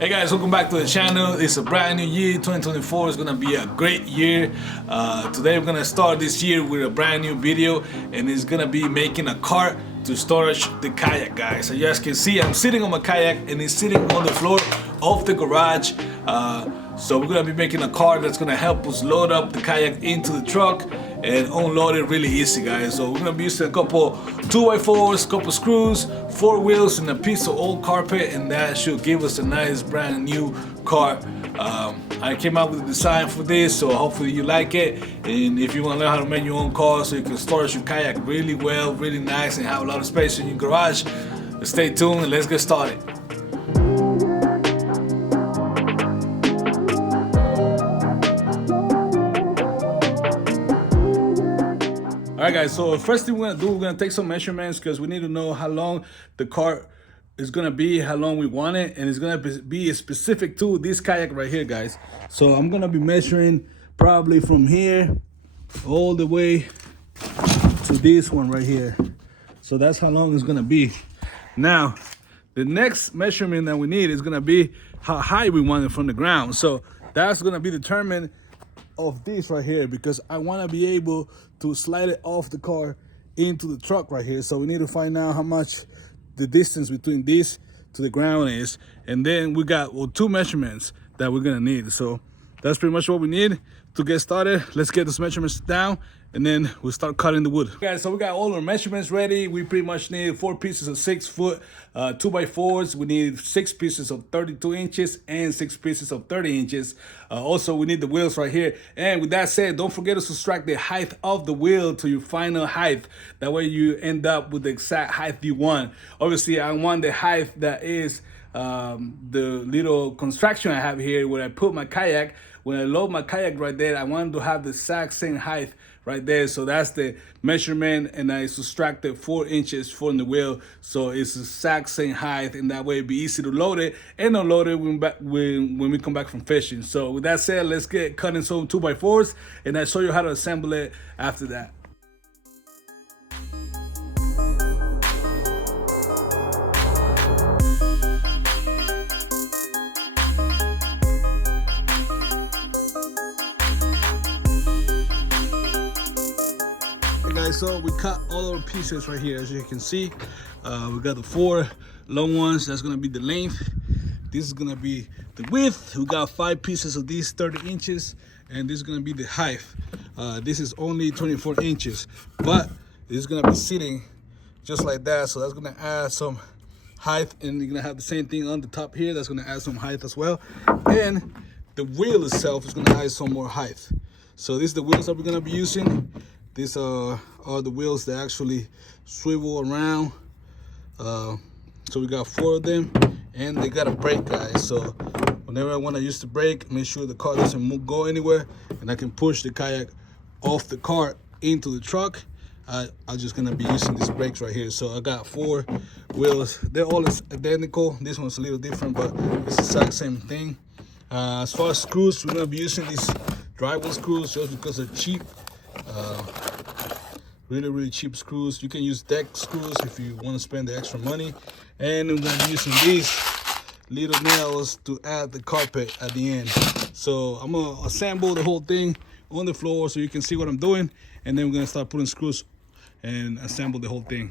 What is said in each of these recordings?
Hey guys, welcome back to the channel. It's a brand new year. 2024 is gonna be a great year. Today we're gonna start this year with a brand new video, and it's gonna be making a cart to storage the kayak, guys. So you guys can see I'm sitting on my kayak and it's sitting on the floor of the garage. So we're gonna be making a cart that's gonna help us load up the kayak into the truck and unload it really easy, guys. So we're gonna be using a couple 2x4s, couple screws, 4 wheels, and a piece of old carpet, and that should give us a nice brand new cart. I came up with a design for this, so hopefully you like it. And if you want to learn how to make your own car so you can storage your kayak really well, really nice, and have a lot of space in your garage, stay tuned and let's get started. Alright guys, so first thing we're gonna do, we're gonna take some measurements because we need to know how long the cart is gonna be, how long we want it, and it's gonna be specific to this kayak right here, guys. So I'm gonna be measuring probably from here all the way to this one right here. So that's how long it's gonna be. Now, the next measurement that we need is gonna be how high we want it from the ground. So that's gonna be determined of this right here, because I want to be able to slide it off the car into the truck right here. So we need to find out how much the distance between this to the ground is, and then we got two measurements that we're gonna need. So that's pretty much what we need to get started. Let's get those measurements down and then we'll start cutting the wood. Guys, so we got all our measurements ready. We pretty much need 4 pieces of 6-foot 2x4s. We need 6 pieces of 32 inches and 6 pieces of 30 inches. Also, we need the wheels right here. And with that said, don't forget to subtract the height of the wheel to your final height. That way you end up with the exact height you want. Obviously, I want the height that is the little construction I have here where I put my kayak. When I load my kayak right there, I want to have the exact same height right there. So that's the measurement, and I subtracted 4 inches from the wheel, so it's the exact same height, and that way it'd be easy to load it and unload it when we come back from fishing. So with that said, let's get cutting some 2x4s, and I'll show you how to assemble it after that. Guys, so we cut all our pieces right here. As you can see, we got the 4 long ones. That's gonna be the length. This is gonna be the width. We got 5 pieces of these 30 inches, and this is gonna be the height. This is only 24 inches, but it's gonna be sitting just like that, so that's gonna add some height, and you're gonna have the same thing on the top here. That's gonna add some height as well, and the wheel itself is gonna add some more height. So these are the wheels that we're gonna be using. These are the wheels that actually swivel around. So we got 4 of them, and they got a brake, guys. So whenever I want to use the brake, make sure the car doesn't go anywhere, and I can push the kayak off the cart into the truck. I'm just gonna be using these brakes right here. So I got 4 wheels. They're all identical. This one's a little different, but it's the exact same thing. As far as screws, we're gonna be using these drywall screws just because they're cheap. Really cheap screws. You can use deck screws if you want to spend the extra money. And I'm going to be using these little nails to add the carpet at the end. So I'm going to assemble the whole thing on the floor so you can see what I'm doing, and then we're going to start putting screws and assemble the whole thing.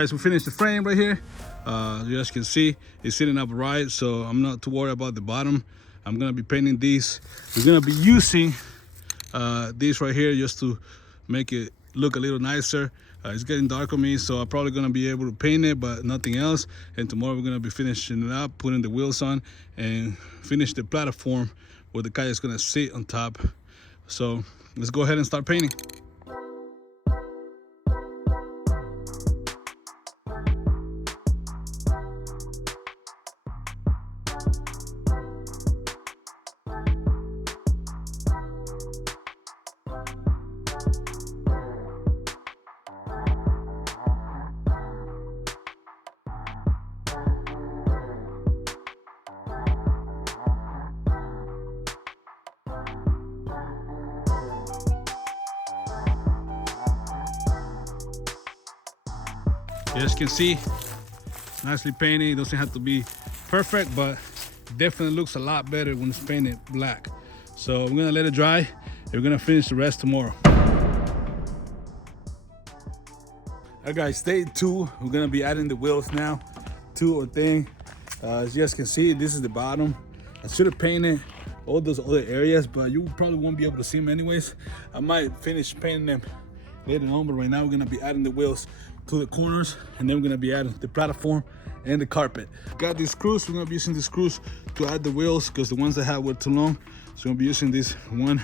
Guys, we finished the frame right here. You guys can see it's sitting up right, so I'm not too worried about the bottom. I'm gonna be painting these. We're gonna be using these right here just to make it look a little nicer. It's getting dark on me, so I'm probably gonna be able to paint it, but nothing else. And tomorrow we're gonna be finishing it up, putting the wheels on, and finish the platform where the kayak is gonna sit on top. So let's go ahead and start painting. As you can see, nicely painted. It doesn't have to be perfect, but it definitely looks a lot better when it's painted black. So I'm gonna let it dry and we're gonna finish the rest tomorrow. Alright guys, stay tuned. We're gonna be adding the wheels now to our thing. As you guys can see, this is the bottom. I should have painted all those other areas, but you probably won't be able to see them anyways. I might finish painting them later on, but right now we're gonna be adding the wheels to the corners, and then we're gonna be adding the platform and the carpet. Got these screws. We're gonna be using the screws to add the wheels because the ones I had were too long. So we're gonna be using these 1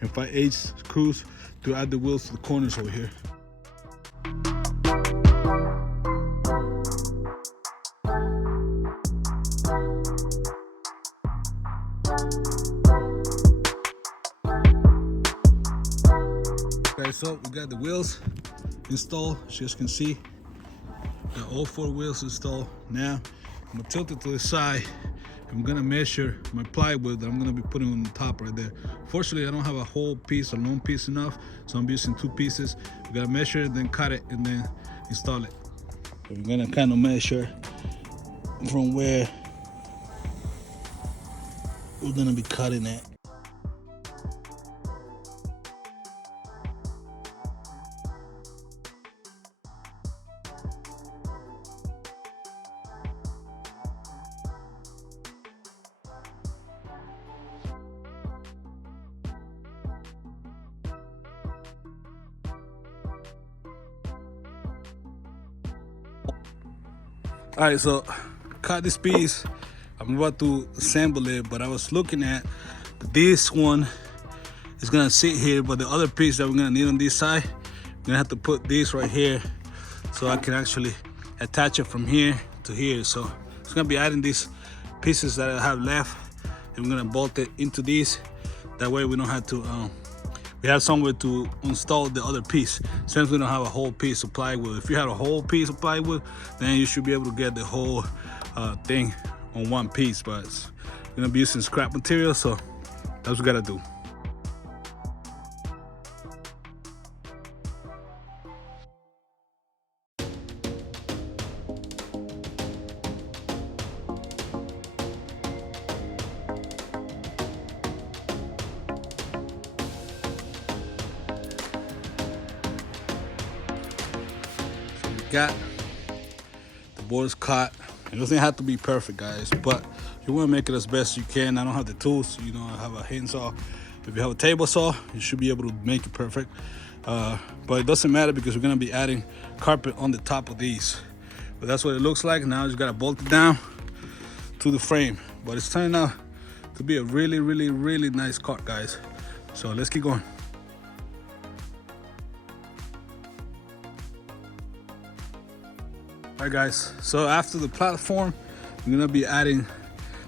5/8 screws to add the wheels to the corners over here. Okay, so we got the wheels installed. As you guys can see, got all 4 wheels installed. Now I'm gonna tilt it to the side. I'm gonna measure my plywood that I'm gonna be putting on the top right there. Fortunately, I don't have a whole piece, a long piece enough, so I'm using 2 pieces. We gotta measure it, then cut it, and then install it. So we're gonna kind of measure from where we're gonna be cutting it. All right, so cut this piece. I'm about to assemble it, but I was looking at this one is gonna sit here, but the other piece that we're gonna need on this side, we're gonna have to put this right here so I can actually attach it from here to here. So it's gonna be adding these pieces that I have left, and we're gonna bolt it into these. That way we don't have to, we have somewhere to install the other piece, since we don't have a whole piece of plywood. If you have a whole piece of plywood, then you should be able to get the whole thing on one piece, but we're gonna be using scrap material, so that's what we gotta do. Got the boards cut. It doesn't have to be perfect, guys, but you want to make it as best you can. I don't have the tools, you know. I have a handsaw. If you have a table saw, you should be able to make it perfect, but it doesn't matter because we're going to be adding carpet on the top of these. But that's what it looks like. Now I just got to bolt it down to the frame, but it's turning out to be a really, really, really nice cart, guys. So let's keep going. All right guys, so after the platform, we're gonna be adding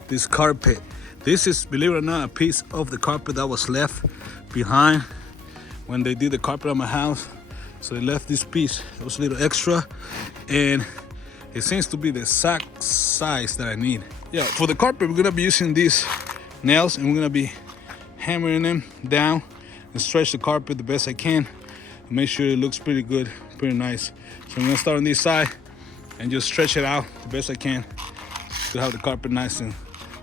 this carpet. This is, believe it or not, a piece of the carpet that was left behind when they did the carpet on my house. So they left this piece, it was a little extra, and it seems to be the exact size that I need. Yeah, for the carpet, we're gonna be using these nails, and we're gonna be hammering them down and stretch the carpet the best I can and make sure it looks pretty good, pretty nice. So I'm gonna start on this side and just stretch it out the best I can to have the carpet nice and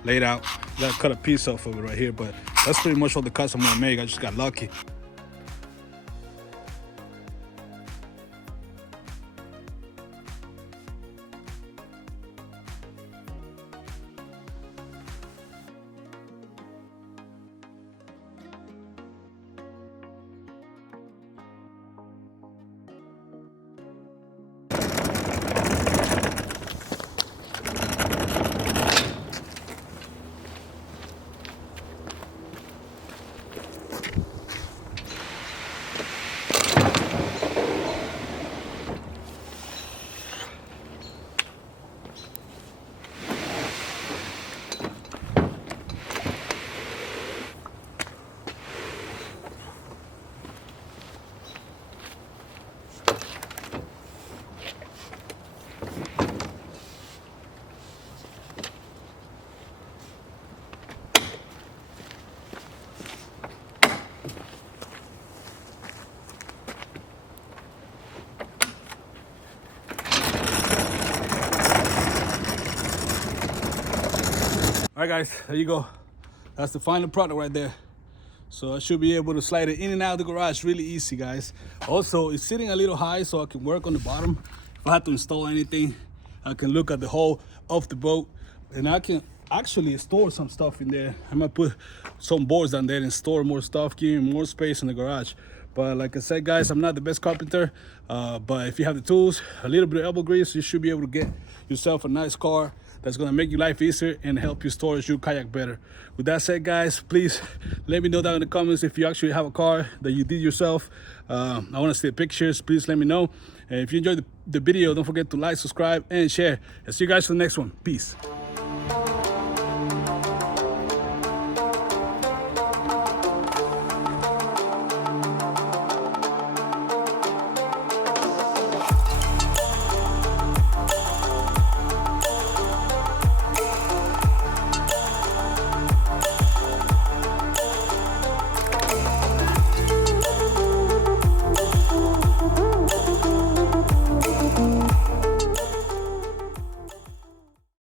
laid out. I gotta cut a piece off of it right here, but that's pretty much all the cuts I'm gonna make. I just got lucky. All right, guys, there you go. That's the final product right there. So I should be able to slide it in and out of the garage really easy, guys. Also, it's sitting a little high so I can work on the bottom. If I have to install anything, I can look at the hull of the boat, and I can actually store some stuff in there. I'm gonna put some boards down there and store more stuff, give me more space in the garage. But like I said, guys, I'm not the best carpenter, but if you have the tools, a little bit of elbow grease, you should be able to get yourself a nice car that's gonna make your life easier and help you storage your kayak better. With that said, guys, please let me know down in the comments if you actually have a car that you did yourself. I wanna see the pictures, please let me know. And if you enjoyed the video, don't forget to like, subscribe, and share. I'll see you guys for the next one. Peace.